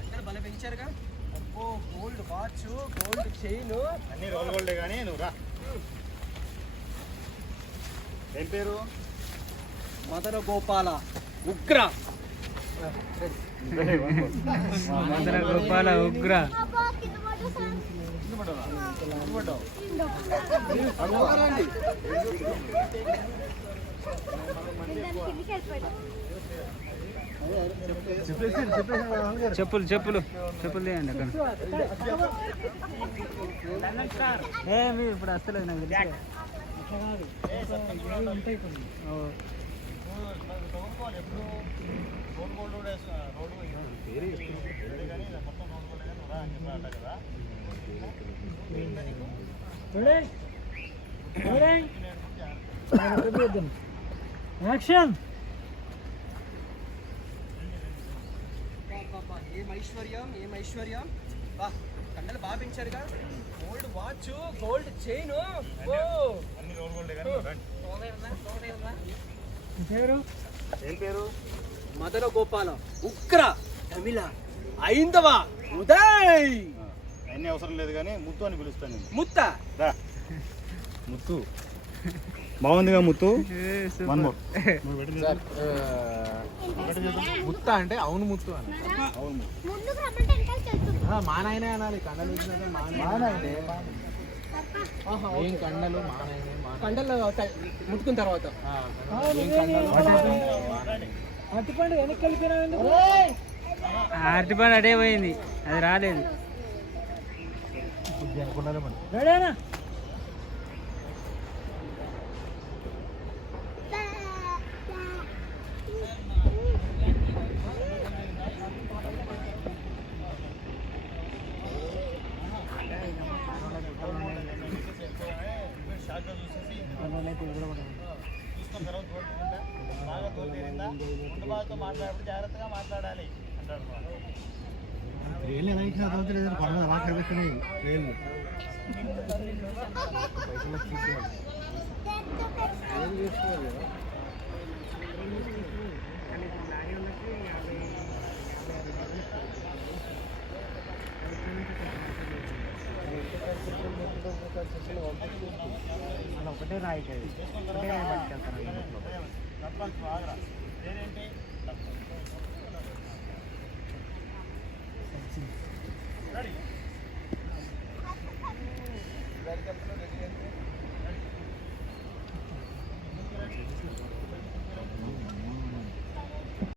అందరూ బల పెంచారుగా. అబ్బో గోల్డ్ వాచ్, గోల్డ్ చైన్ అన్ని రోల్ గోల్డే కానీ నువ్వు రా. ఏం పేరు? మదన గోపాల ఉగ్ర. మదన గోపాల ఉగ్ర. చెప్పులు చెప్పులు చెప్పులు తీయండి అక్కడ. మీరు ఇప్పుడు వస్తలేదు నాకు తెలిసి. యాక్షన్. ఏం ఐశ్వర్యం, ఏం ఐశ్వర్యం. బా కండలు బాగా పెంచారుగా. Gold watch, gold chain. అన్ని రోల్ గోల్డే కానీ పేరు ఏం పేరు? మదన గోపాల ఉగ్ర తమిళ ఐందవ ఉదయ్. అన్ని అవసరం లేదు కానీ ముత్తు అని పిలుస్తాను నేను. ముత్త రా ముత్తు. బాగుందిగా ముత్తు. One more. ముత్త అంటే అవును ముత్తు అని. అవును ముత్తు. మా నాయనే అనాలి. కండలు మా నాయనే. ఏం కండలు మా నాయనే. కండలు ముట్టుకున్న తర్వాత ఏం కండలు అరటిపండు వెనక్కి వెళ్ళిపోయినా. అరటిపండు అడే పోయింది, అది రాలేదు. రెడీనా? మాట్లాడేప్పుడు జాగ్రత్తగా మాట్లాడాలి అంటాడు. ఒకటే రాయి ఏంటి రెడీ.